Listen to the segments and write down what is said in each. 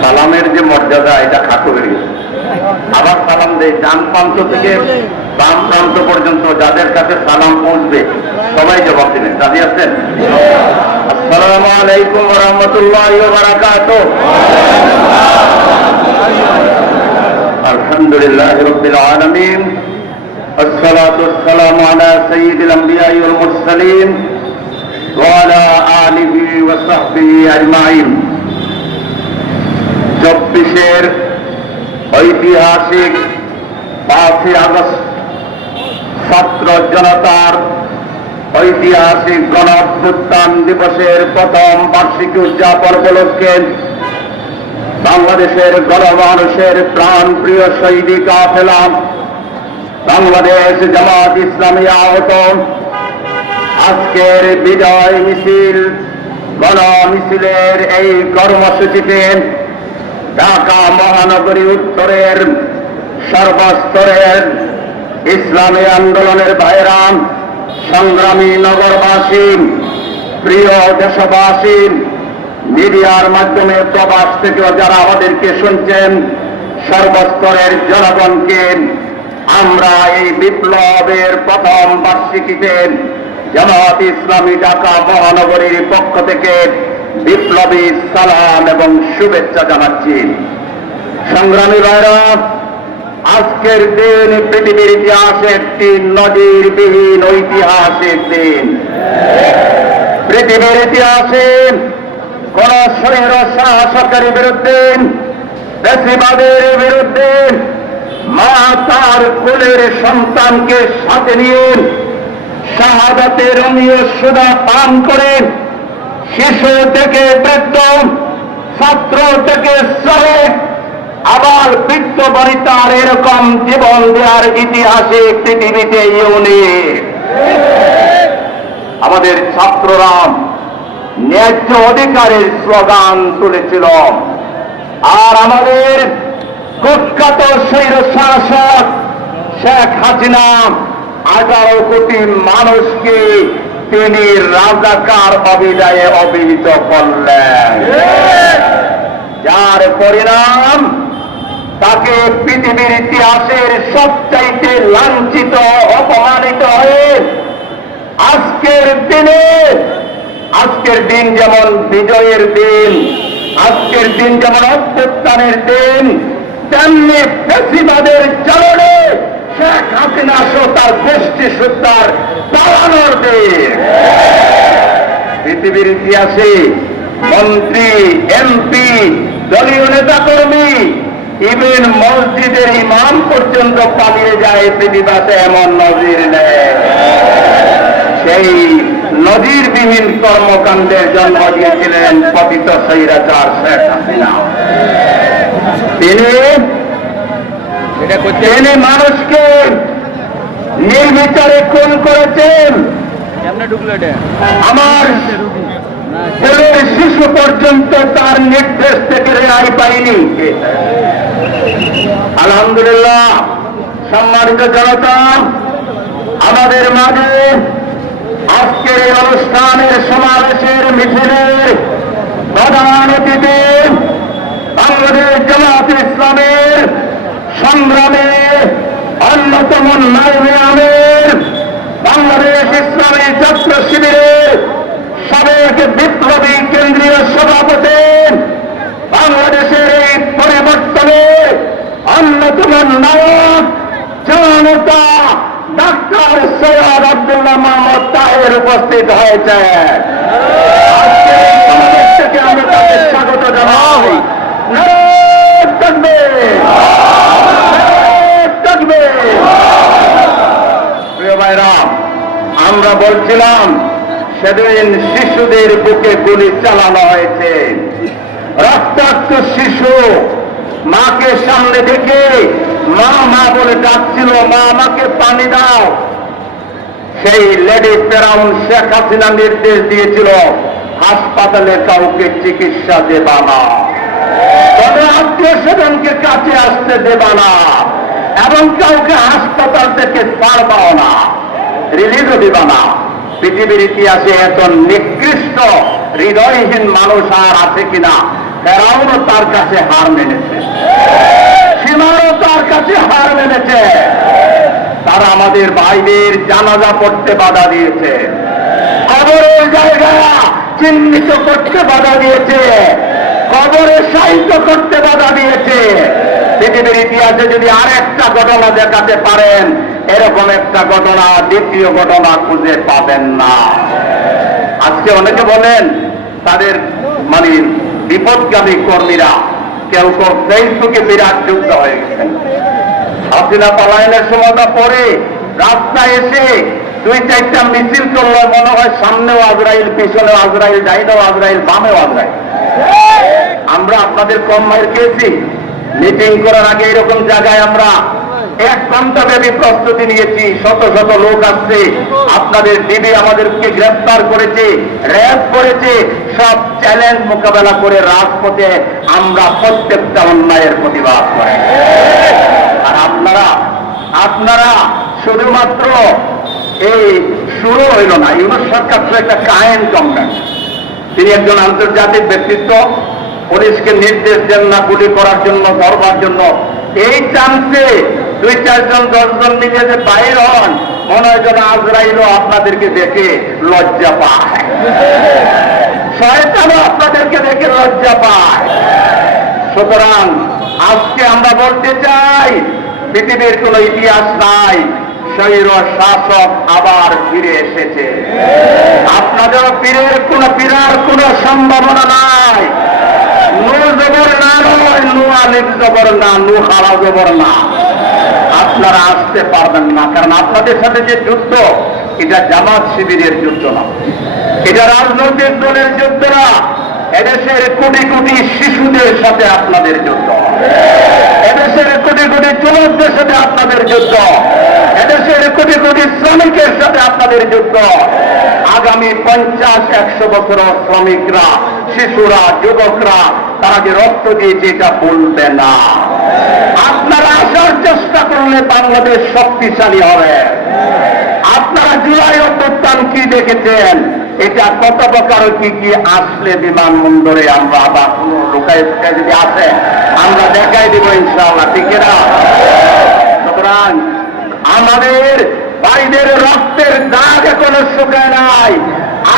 সালামের যে মর্যাদা এটা খাটো হয়ে গেছে আবার সালাম দেয় ডান প্রান্ত থেকে বাম প্রান্ত পর্যন্ত যাদের কাছে সালাম পৌঁছবে সবাই জবাব দিলেন রাজি আছেন আসসালামু আলাইকুম রহমতুল্লাহ বারাকাত আলহামদুলিল্লাহ রবিল আলমিন الصلاة والسلام على سيد الأنبياء والمرسلين وعلى آله وصحبه أجمعين চব্বিশের ঐতিহাসিক পাঁচই আগস্ট ছাত্র জনতার ঐতিহাসিক গণ দিবসের প্রথম বার্ষিকী উদযাপন উপলক্ষে বাংলাদেশের গণমানুষের প্রাণ প্রিয় শহীদ কাফেলা বাংলাদেশ জামাত ইসলামী আহত। আজকের বিজয় মিছিল গণ মিছিলের এই কর্মসূচিতে ঢাকা মহানগরী উত্তরের সর্বস্তরের ইসলামী আন্দোলনের ভাইরাম সংগ্রামী নগরবাসী, প্রিয় দেশবাসী, মিডিয়ার মাধ্যমে প্রবাস থেকেও যারা আমাদেরকে শুনছেন, সর্বস্তরের জনগণকে আমরা এই বিপ্লবের প্রথম বার্ষিকীতে জামাত ইসলামী ঢাকা মহানগরীর পক্ষ থেকে বিপ্লবী সালাম এবং শুভেচ্ছা জানাচ্ছি। সংগ্রামী ভাইরা, আজকের দিন পৃথিবীর ইতিহাসে একটি নজিরবিহীন ঐতিহাসিক দিন। পৃথিবীর ইতিহাসে কোন শরীর শাসকের বিরুদ্ধে বেশিবাদের বিরুদ্ধে মা তার কোলের সন্তানকে সাথে নিয়ে শাহাদাতে রমীয় সুদা পান করেন শিশু থেকে বৃদ্ধ ছাত্র থেকে শ্রমিক আবার বৃদ্ধ বনিতার এরকম জীবন দেওয়ার ইতিহাসে পৃথিবীতে ইউনিক আমাদের ছাত্ররা ন্যায্য অধিকারের স্লোগান তুলেছিল। আর আমাদের কুখ্যাত শৈর শাসক শেখ হাসিনা আঠারো কোটি মানুষকে তিনি রাজাকার অভিযায়ে অভিহিত করলেন। যার পরিণাম তাকে পৃথিবীর ইতিহাসের সবচাইতে লাঞ্ছিত, অপমানিত হয়ে আজকের দিনে, আজকের দিন যেমন বিজয়ের দিন, আজকের দিন যেমন অভ্যুত্থানের দিন, তেমনি ফেসিবাদের চলনে শেখ হাসিনা সহ তার গোষ্ঠী সুদ্ধার পালানোর দিন। পৃথিবীর ইতিহাসে মন্ত্রী, এমপি, দলীয় নেতা কর্মী ইভেন মসজিদের ইমাম পর্যন্ত পালিয়ে যায় পৃথিবীতে এমন নজির নেই। সেই নজিরবিহীন কর্মকাণ্ডের জন্ম দিয়েছিলেন পতিত সৈরাচার শেখ হাসিনা। তিনি তিনি মানুষকে নির্বিচারে খুন করেছেন। আমার ছেলের শিশু পর্যন্ত তার নির্দেশ থেকে রেহাই পাইনি। আলহামদুলিল্লাহ সম্মানিত জনতা আমাদের মাঝে আজকের এই অনুষ্ঠানের সমাবেশের মিছিলের প্রধান অতিথি বাংলাদেশ জামাত ইসলামের সংগ্রামে অন্যতম নাইবে আমের। বাংলাদেশ ইসলামী ছাত্র শিবিরের সাবেক বিপ্লবী কেন্দ্রীয় সভাপতি। বাংলাদেশের এই পরিবর্তনে অন্যতম নায়ক জনতা ডাক্তার সৈয়দ আব্দুল্লাহ মোহাম্মদ তাহের উপস্থিত হয়েছে। আমরা তাদের স্বাগত জানাই। নারায়ণ তাকবীর! নারায়ণ তাকবীর! প্রিয় ভাইরা আমরা বলছিলাম সেদিন শিশুদের বুকে গুলি চালানো হয়েছে। রক্তাক্ত শিশু মাকে সামনে দেখে মা মা বলে ডাকছিল, মা, আমাকে পানি দাও। সেই লেডি ফেরাউন শেখ হাসিনা নির্দেশ দিয়েছিল, হাসপাতালে কাউকে চিকিৎসা দেবা না। তবে আত্মীয় স্বজনকে কাছে আসতে দেবা না এবং কাউকে হাসপাতাল থেকে ছাড়বাও না। রিলিজও দিবা না। পৃথিবীর ইতিহাসে এত নিকৃষ্ট হৃদয়হীন মানুষ আর আছে কিনা? ফেরাউনও তার কাছে হার মেনেছে। সীমারও তার কাছে হার মেনেছে। তারা আমাদের ভাইদের জানাজা পড়তে বাধা দিয়েছে। কবরের জায়গা চিহ্নিত করতে বাধা দিয়েছে। কবরে সাহিত্য করতে বাধা দিয়েছে। পৃথিবীর ইতিহাসে যদি আর একটা ঘটনা দেখাতে পারেন এরকম একটা ঘটনা, দ্বিতীয় ঘটনা খুঁজে পাবেন না। আজকে অনেকে বলেন, তাদের মানে বিপদগামী কর্মীরা, কেউ কেউ ফেসবুকে বিরাট যুক্ত হয়ে গেছেন। হাসিনা পালায়নের সময়টা পরে রাস্তায় এসে দুই চারটা মিছিল করলে, মনে হয় সামনেও আজরাইল, পিছনেও আজরাইল, ডাইনেও আজরাইল, বামেও আজরাইল। আমরা আপনাদের কম মায়ের খেয়েছি। মিটিং করার আগে এরকম জায়গায় আমরা এক ঘণ্টা ব্যাপী প্রস্তুতি নিয়েছি, শত শত লোক আসছে। আপনাদের ডিবি আমাদেরকে গ্রেফতার করেছে, র্যাব করেছে, সব চ্যালেঞ্জ মোকাবেলা করে রাজপথে আমরা প্রত্যেকটা অন্যায়ের প্রতিবাদ করি। আর আপনারা আপনারা শুধুমাত্র এই শুরু হইল না, ইউনুস সরকার তো একটা কায়েম গভর্নমেন্ট তিনি একজন আন্তর্জাতিক ব্যক্তিত্ব, পুলিশকে নির্দেশ দেন না গুলি করার জন্য, ধরবার জন্য। এই চান্সে দুই, চারজন, দশজন মিলে যে বাইর হন, মনে হয় যেন আজরাইলও আপনাদেরকে দেখে লজ্জা পায়। শয়তানও আপনাদেরকে দেখে লজ্জা পায়। সুতরাং আজকে আমরা বলতে চাই, পৃথিবীর কোন ইতিহাস নাই শৈর শাসক আবার ফিরে এসেছে। আপনাদের পীরের কোন পীরার কোন সম্ভাবনা নাই। নু জবর না নয় নু আলিফ জবর না নু হারা জবর না। আপনারা আসতে পারবেন না, কারণ আপনাদের সাথে যে যুদ্ধ, এটা জামাত শিবিরের যুদ্ধ না। এটা রাজনৈতিক দলের যুদ্ধ না, এদেশের কোটি কোটি শিশুদের সাথে আপনাদের যুদ্ধ। এদেশের কোটি কোটি যুবকদের সাথে আপনাদের যুদ্ধ। এদেশের কোটি কোটি শ্রমিকের সাথে আপনাদের যুদ্ধ। আগামী পঞ্চাশ, একশো বছর শ্রমিকরা, শিশুরা, যুবকরা, তারা যে রক্ত দিয়েছে, এটা বলবে না। আপনারা করলে বাংলাদেশ শক্তিশালী হবে। আপনারা জুলাই অভ্যুত্থান কি দেখেছেন? এটা কত প্রকার কি কি আসলে বিমানবন্দরে আমরা বা কোনো লোকায় যদি আসে, আমরা দেখাই দিব ইনশাআল্লাহ, ঠিক সুতরাং আমাদের ভাইদের রক্তের দাগ এখনও শুকায় নাই।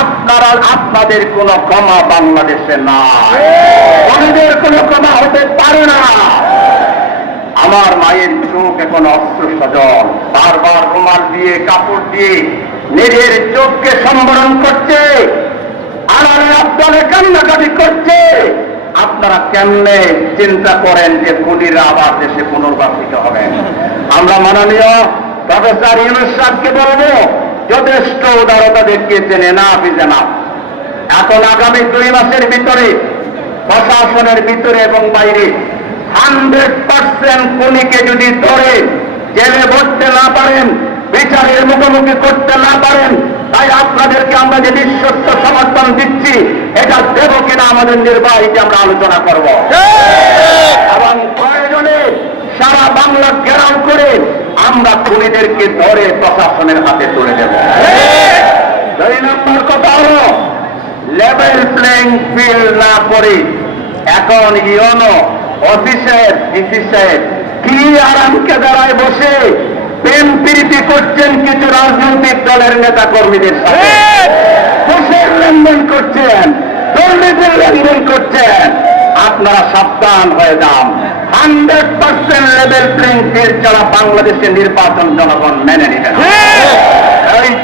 আপনারা, আপনাদের কোনো ক্ষমা বাংলাদেশে নাই। আমাদের কোনো ক্ষমা হতে পারে না। আমার মায়ের চোখ এখন অস্ত্র সজল। বারবার রুমাল দিয়ে, কাপড় দিয়ে নিজের চোখকে সম্বরণ করছে। আড়ালে আপনারা কান্নাকাটি করছে। আপনারা কেমনে চিন্তা করেন যে খুনিরা আবার দেশে পুনর্বাসিত হবেন আমরা মাননীয় প্রফেসর ইউনুস সাহেবকে বলব, যথেষ্ট উদারতা দেখিয়েছেন এনা না এখন আগামী দুই মাসের ভিতরে প্রশাসনের ভিতরে এবং বাইরে হান্ড্রেড পার্সেন্ট খুনিকে যদি ধরে জেলে বসতে না পারেন, বিচারের মুখোমুখি করতে না পারেন, তাই আপনাদেরকে আমরা যে বিশ্বস্ত সমর্থন দিচ্ছি, এটা দেব কিনা আমাদের নির্বাহীকে আমরা আলোচনা করব। এবং প্রয়োজনে সারা বাংলা ঘেরাও করে আমরা খুনিদেরকে ধরে প্রশাসনের হাতে তুলে দেব। দুই নম্বর কথা হলো লেভেল প্লেইং ফিল্ড না করে এখন ইয়নো অফিসের সাহেব কি আরামকে দাঁড়ায় বসে? প্রেম প্রীতি করছেন কিছু রাজনৈতিক দলের নেতা কর্মীদের সাথে ঘুষের লেনদেন করছেন? দুর্নীতির লেনদেন করছেন? আপনারা সাবধান হয়ে যান। Hundred percent level playing field ছাড়া বাংলাদেশের নির্বাচন জনগণ মেনে নেবে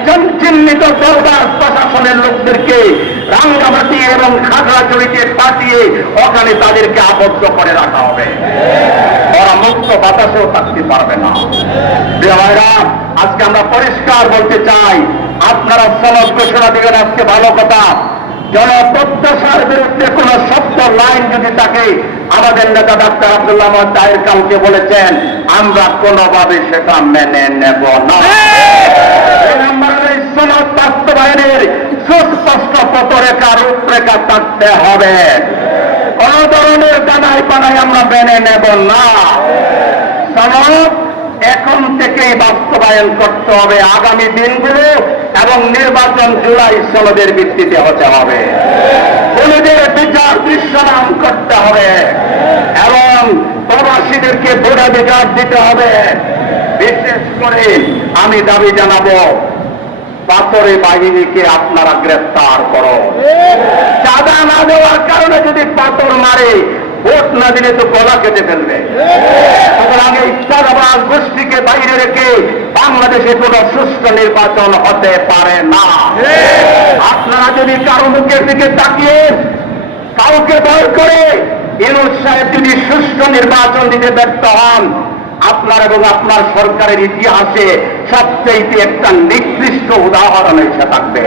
না ওই চিহ্নিত দরবার প্রশাসনের লোকদেরকে রাঙ্গামাটি এবং খাগড়াছড়িতে পাঠিয়ে ওখানে তাদেরকে আবদ্ধ করে রাখা হবে। ওরা মুক্ত বাতাসেও থাকতে পারবে না। আজকে আমরা পরিষ্কার বলতে চাই, আপনারা সনদ ঘোষণা দিবেন আজকে ভালো কথা। জনপ্রত্যাশার বিরুদ্ধে কোন শব্দ লাইন যদি থাকে, আমাদের নেতা ডাক্তার আব্দুল্লাহ তাহের কাউকে বলেছেন, আমরা কোনোভাবে সেটা মেনে নেব না। বাস্তবায়নের সুস্পষ্ট পথরেখা রূপরেখা থাকতে হবে। কোন ধরনের দানাই পানাই আমরা মেনে নেব না। সনদ এখন থেকেই বাস্তবায়ন করতে হবে। আগামী দিনগুলো এবং নির্বাচন জুলাই সনদের ভিত্তিতে হতে হবে। বিচার দৃশ্যমান করতে হবে। এবং প্রবাসীদেরকে ভোটাধিকার দিতে হবে। বিশেষ করে আমি দাবি জানাব, পাথরে বাহিনীকে আপনারা গ্রেফতার করো। চাঁদা না দেওয়ার কারণে যদি পাথর মারে, ভোট না দিলে তো গলা কেটে ফেলবে। সুতরাং এই গোষ্ঠীকে বাইরে রেখে বাংলাদেশে কোনো সুষ্ঠু নির্বাচন হতে পারে না। আপনারা যদি কারও মুখের দিকে তাকিয়ে কাউকে ভয় করে, ইনুস সাহেব যদি সুষ্ঠু নির্বাচন দিতে ব্যর্থ হন আপনার এবং আপনার সরকারের ইতিহাসে সবচেয়ে একটা নিকৃষ্ট উদাহরণ এসে থাকবে।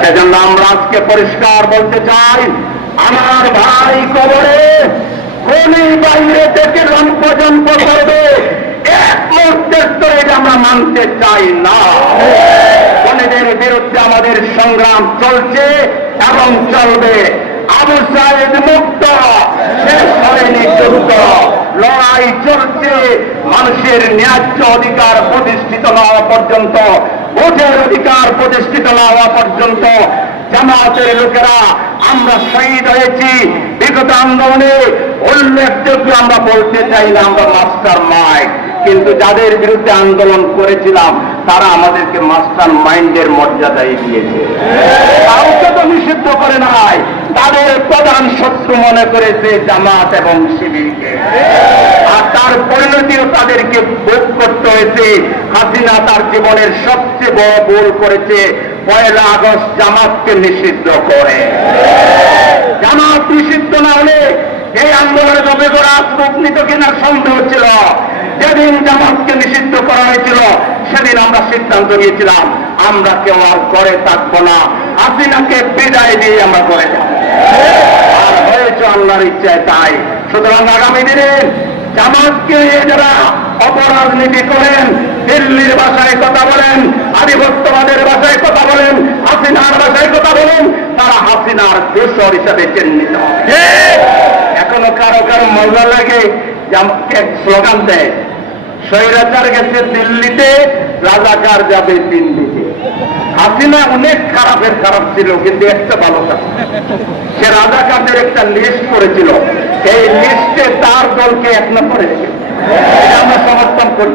সেজন্য আমরা আজকে পরিষ্কার বলতে চাই, আমার ভাই কবরে কোনি বাইরে থেকে পর্যন্ত করবে। এক মুহূর্তের তো এটা আমরা মানতে চাই না। খুনিদের বিরুদ্ধে আমাদের সংগ্রাম চলছে এবং চলবে। আবু সাহেদ মুক্ত, শেষ হয়নি যুদ্ধ। লড়াই চলছে, মানুষের ন্যায্য অধিকার প্রতিষ্ঠিত না হওয়া পর্যন্ত, ভোটের অধিকার প্রতিষ্ঠিত না হওয়া পর্যন্ত জামাতের লোকেরা আমরা শহীদ হয়েছি। বিগত আন্দোলনে উল্লেখযোগ্য আমরা বলতে চাই না, আমরা মাস্টার মাইন্ড। কিন্তু যাদের বিরুদ্ধে আন্দোলন করেছিলাম, তারা আমাদেরকে মাস্টার মাইন্ডের মর্যাদায় দিয়েছে কাউকে তো নিষিদ্ধ করে নাই। তাদের প্রধান শত্রু মনে করেছে জামাত এবং শিবিরকে। আর তার পরিণতিও তাদেরকে ভোগ করতে হয়েছে। হাসিনা তার জীবনের সবচেয়ে বড় ভুল করেছে। পয়লা আগস্ট জামাতকে নিষিদ্ধ করে। জামাত নিষিদ্ধ না হলে এই আন্দোলনে জবে করা রূপ নিত কিনার সন্দেহ ছিল। যেদিন জামাতকে নিষিদ্ধ করা হয়েছিল সেদিন আমরা সিদ্ধান্ত নিয়েছিলাম আমরা কেউ আর করে থাকব না। হাসিনাকে বিদায় দিয়ে আমরা করে যাব। আর হয়েছে আল্লাহর ইচ্ছায় তাই। সুতরাং আগামী দিনে জামাতকে যারা অপরাজনীতি করেন দিল্লির ভাষায় কথা বলেন আধিপত্যবাদের ভাষায় কথা বলেন হাসিনার ভাষায় কথা বলেন তারা হাসিনার দোষর হিসাবে চিহ্নিত। এখনও কারও কারও মজা লাগে স্লোগান দেয় স্বৈরাচার গেছে দিল্লিতে, রাজাকার যাবে দিল্লিতে। হাসিনা অনেক খারাপের খারাপ ছিল, কিন্তু একটা ভালো কাজ। সে রাজাকারদের একটা লিস্ট করেছিল। এই লিস্টে তার দলকে এক নম্বরে আমরা সমর্থন করি।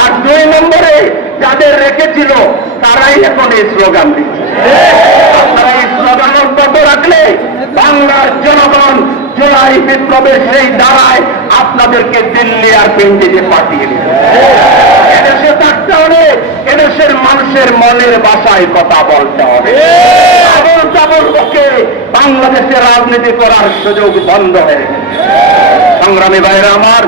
আর দুই নম্বরে যাদের রেখেছিল, তারাই এখন এই স্লোগান দিচ্ছে। আপনারা এই স্লোগান অন্তত রাখলে বাংলার জনগণ জুলাই বিপ্লবের সেই দ্বারায় আপনাদেরকে দিল্লি আর পিন্ডিতে পাঠিয়ে এদেশে থাকতে হবে, এদেশের মানুষের মনের ভাষায় কথা বলতে হবে। আবল তাবল লোকে বাংলাদেশে রাজনীতি করার সুযোগ বন্ধ হয়ে সংগ্রামী ভাইরা আমার,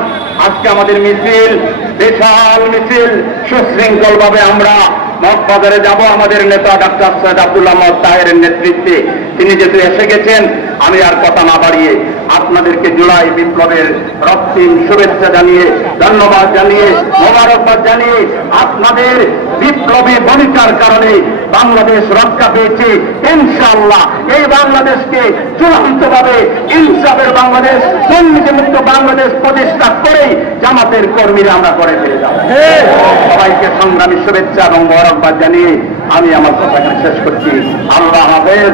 আজকে আমাদের মিছিল, বিশাল মিছিল সুশৃঙ্খল ভাবে আমরা মগবাজারে যাব। আমাদের নেতা ডাক্তার সৈয়দ আব্দুল্লাহ তাহেরের নেতৃত্বে। তিনি যেহেতু এসে গেছেন, আমি আর কথা না বাড়িয়ে আপনাদেরকে জুলাই বিপ্লবের রক্তিম শুভেচ্ছা জানিয়ে, ধন্যবাদ জানিয়ে, মোবারকবাদ জানিয়ে আপনাদের বিপ্লবী ভূমিকার কারণে বাংলাদেশ রক্ষা পেয়েছে। ইনশাআল্লাহ এই বাংলাদেশকে চূড়ান্তভাবে ইনসাফের বাংলাদেশ, দুর্নীতিমুক্ত বাংলাদেশ প্রতিষ্ঠা করেই জামাতের কর্মীরা আমরা করে ফেলে সবাইকে সংগ্রামী শুভেচ্ছা এবং মোবারকবাদ জানিয়ে আমি আমার কথা শেষ করছি। আল্লাহ হাফেজ।